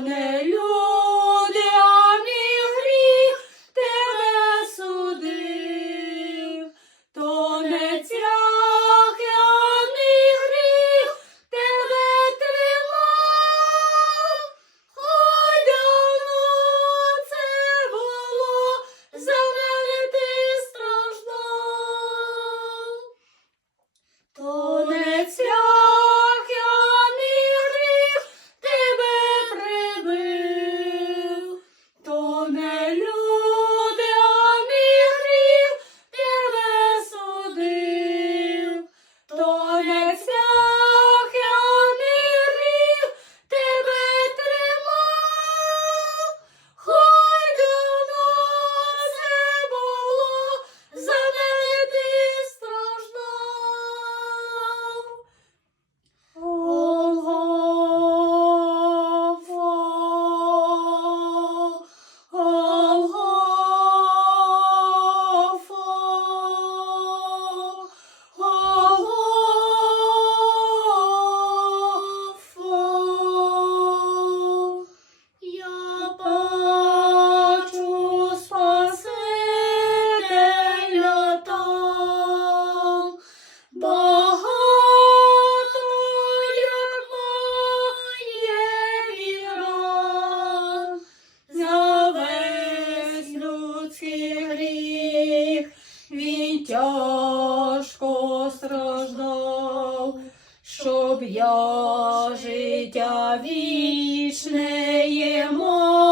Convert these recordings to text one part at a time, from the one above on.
ne страждав, щоб я життя вічне йому.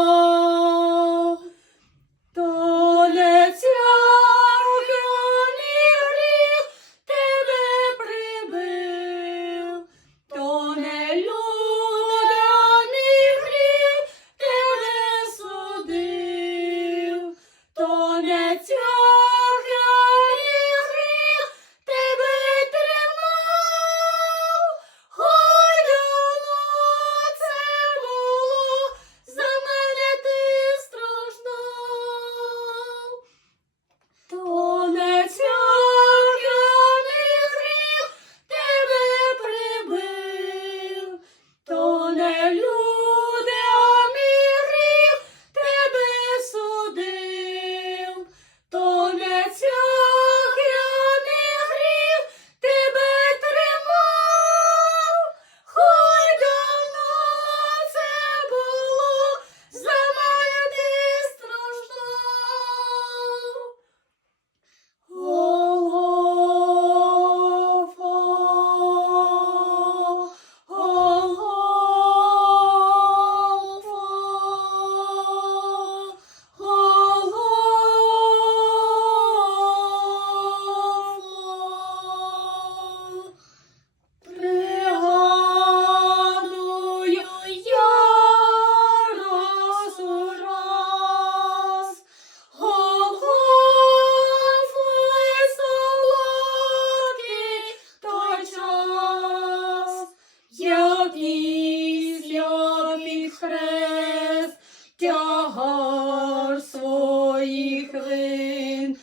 Ісусові хрест, тягар своїх вин.